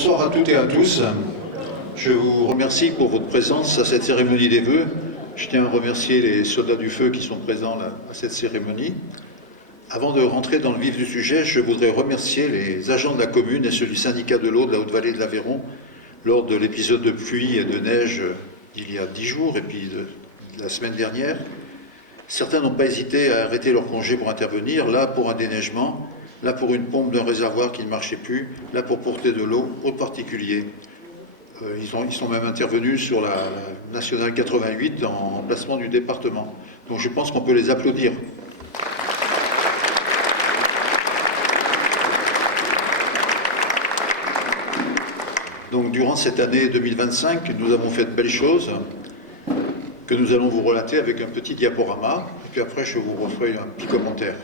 Bonsoir à toutes et à tous. Je vous remercie pour votre présence à cette cérémonie des vœux. Je tiens à remercier les soldats du feu qui sont présents à cette cérémonie. Avant de rentrer dans le vif du sujet, je voudrais remercier les agents de la commune et ceux du syndicat de l'eau de la Haute-Vallée de l'Aveyron lors de l'épisode de pluie et de neige d'il y a 10 jours et puis de la semaine dernière. Certains n'ont pas hésité à arrêter leur congé pour intervenir, là pour un déneigement, là pour une pompe d'un réservoir qui ne marchait plus, là pour porter de l'eau aux particuliers. Ils sont même intervenus sur la nationale 88 en remplacement du département. Donc je pense qu'on peut les applaudir. Donc durant cette année 2025, nous avons fait de belles choses que nous allons vous relater avec un petit diaporama, et puis après je vous referai un petit commentaire.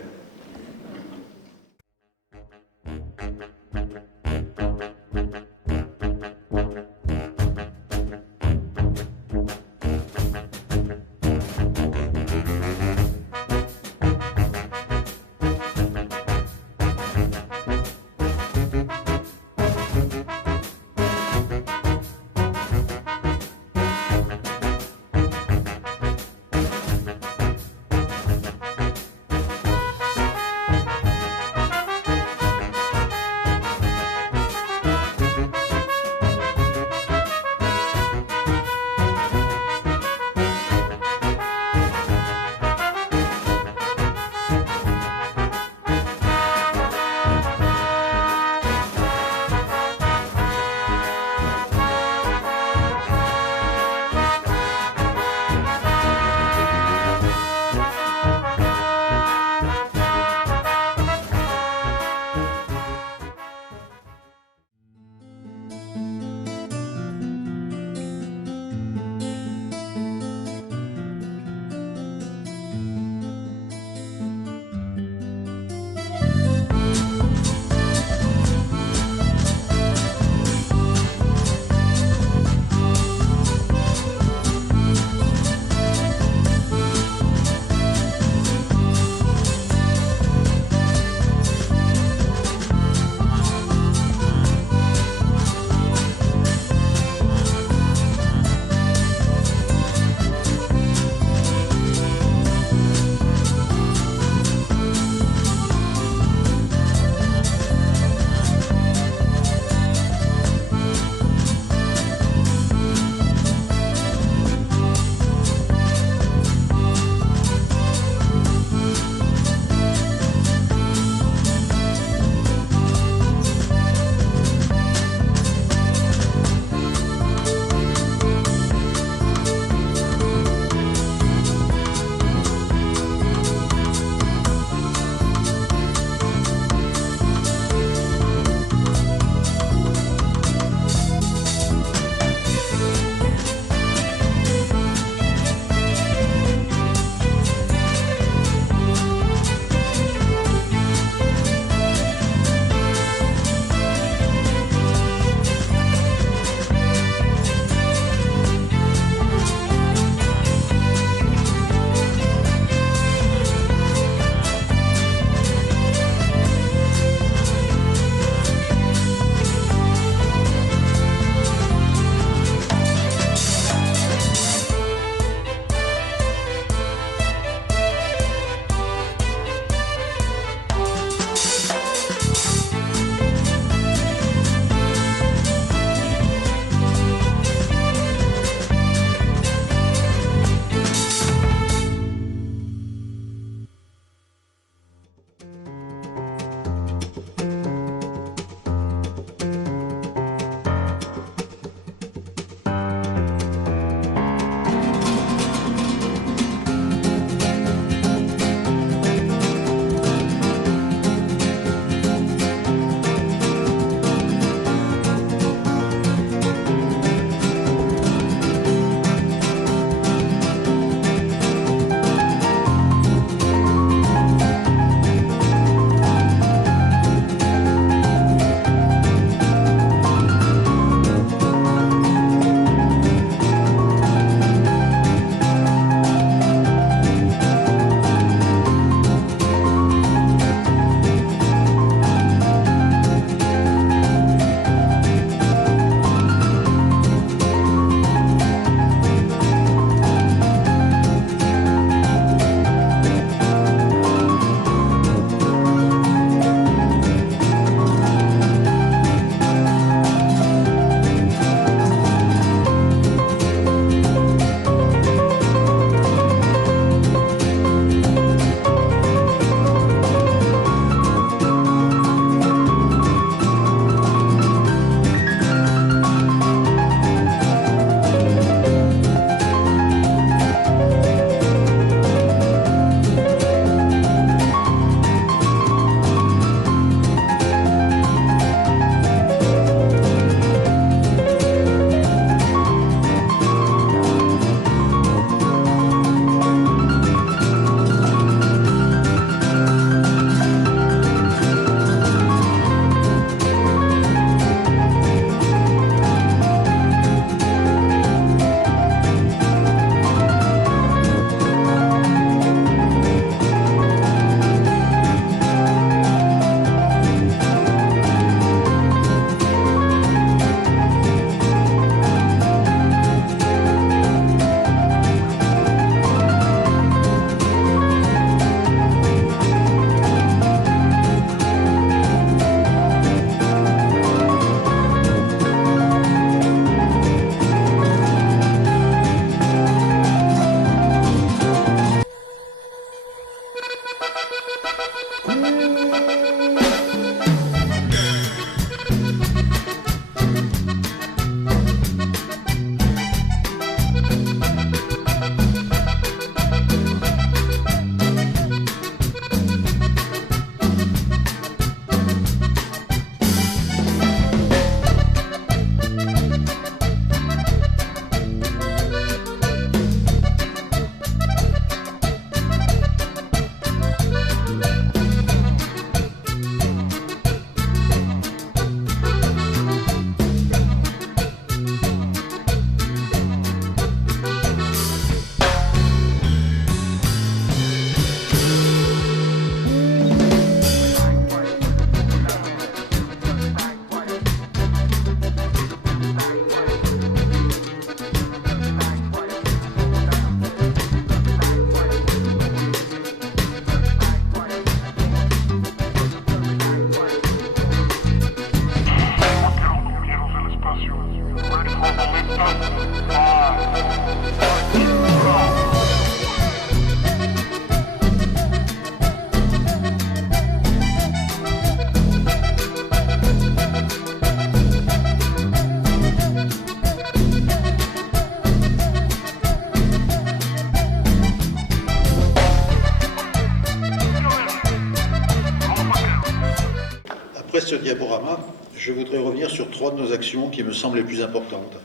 Après ce diaporama, je voudrais revenir sur 3 de nos actions qui me semblent les plus importantes.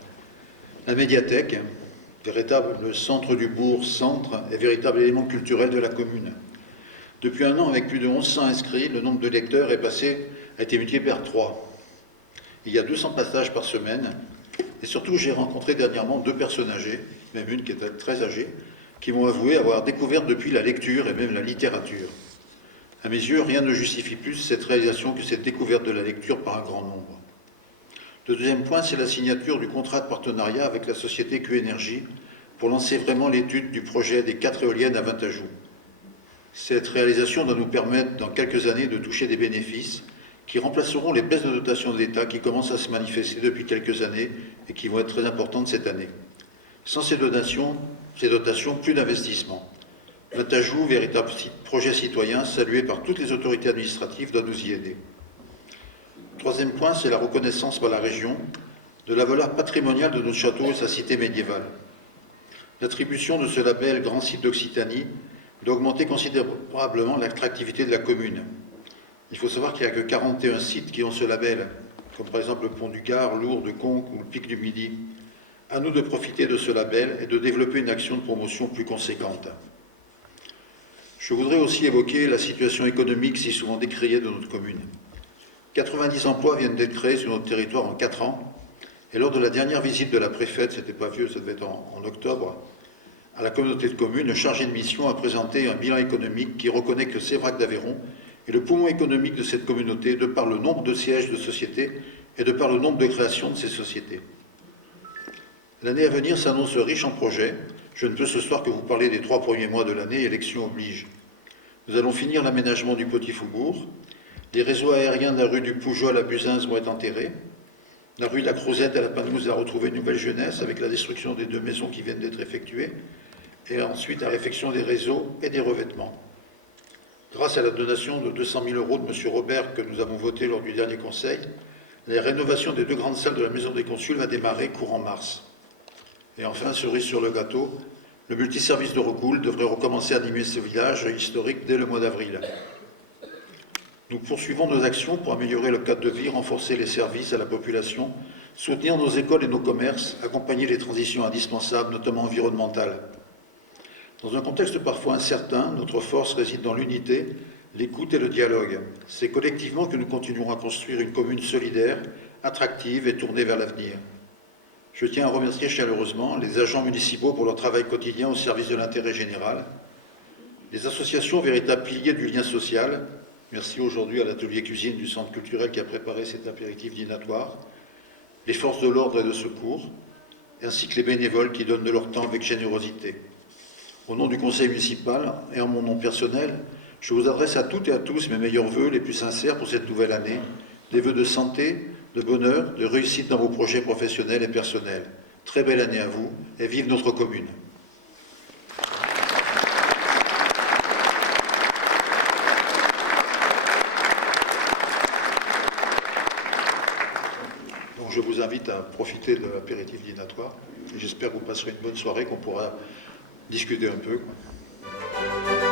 La médiathèque, véritable centre du bourg, centre et véritable élément culturel de la commune. Depuis un an, avec plus de 1100 inscrits, le nombre de lecteurs a été multiplié par 3. Il y a 200 passages par semaine. Et surtout, j'ai rencontré dernièrement 2 personnes âgées, même une qui était très âgée, qui m'ont avoué avoir découvert depuis la lecture et même la littérature. À mes yeux, rien ne justifie plus cette réalisation que cette découverte de la lecture par un grand nombre. Le deuxième point, c'est la signature du contrat de partenariat avec la société Q-Énergie pour lancer vraiment l'étude du projet des 4 éoliennes à Vintajou. Cette réalisation doit nous permettre, dans quelques années, de toucher des bénéfices qui remplaceront les baisses de dotation de l'État qui commencent à se manifester depuis quelques années et qui vont être très importantes cette année. Sans ces dotations, plus d'investissement. Vintajou, véritable projet citoyen salué par toutes les autorités administratives, doit nous y aider. Troisième point, c'est la reconnaissance par la région de la valeur patrimoniale de notre château et sa cité médiévale. L'attribution de ce label Grand Site d'Occitanie doit augmenter considérablement l'attractivité de la commune. Il faut savoir qu'il n'y a que 41 sites qui ont ce label, comme par exemple le Pont du Gard, Lourdes, Conques ou le Pic du Midi. À nous de profiter de ce label et de développer une action de promotion plus conséquente. Je voudrais aussi évoquer la situation économique si souvent décriée de notre commune. 90 emplois viennent d'être créés sur notre territoire en 4 ans, et lors de la dernière visite de la préfète, c'était pas vieux, ça devait être en octobre, à la communauté de communes, le chargé de mission a présenté un bilan économique qui reconnaît que Sévrac d'Aveyron est le poumon économique de cette communauté de par le nombre de sièges de sociétés et de par le nombre de créations de ces sociétés. L'année à venir s'annonce riche en projets. Je ne peux ce soir que vous parler des 3 premiers mois de l'année, élection oblige. Nous allons finir l'aménagement du Petit Faubourg. Les réseaux aériens de la rue du Pougeot à la Buzins vont être enterrés. La rue de la Crozette à la Panouse a retrouvé une nouvelle jeunesse avec la destruction des 2 maisons qui viennent d'être effectuées. Et ensuite la réfection des réseaux et des revêtements. Grâce à la donation de 200 000 € de M. Robert que nous avons voté lors du dernier conseil, la rénovation des 2 grandes salles de la Maison des Consuls va démarrer courant mars. Et enfin, cerise sur le gâteau, le multiservice de Rocoul devrait recommencer à animer ce village historique dès le mois d'avril. Nous poursuivons nos actions pour améliorer le cadre de vie, renforcer les services à la population, soutenir nos écoles et nos commerces, accompagner les transitions indispensables, notamment environnementales. Dans un contexte parfois incertain, notre force réside dans l'unité, l'écoute et le dialogue. C'est collectivement que nous continuerons à construire une commune solidaire, attractive et tournée vers l'avenir. Je tiens à remercier chaleureusement les agents municipaux pour leur travail quotidien au service de l'intérêt général, les associations, véritables piliers du lien social. Merci aujourd'hui à l'atelier cuisine du Centre culturel qui a préparé cet apéritif dînatoire, les forces de l'ordre et de secours, ainsi que les bénévoles qui donnent de leur temps avec générosité. Au nom du conseil municipal et en mon nom personnel, je vous adresse à toutes et à tous mes meilleurs vœux les plus sincères pour cette nouvelle année, des vœux de santé, de bonheur, de réussite dans vos projets professionnels et personnels. Très belle année à vous et vive notre commune. je vous invite à profiter de l'apéritif dînatoire. Et j'espère que vous passerez une bonne soirée, qu'on pourra discuter un peu, quoi.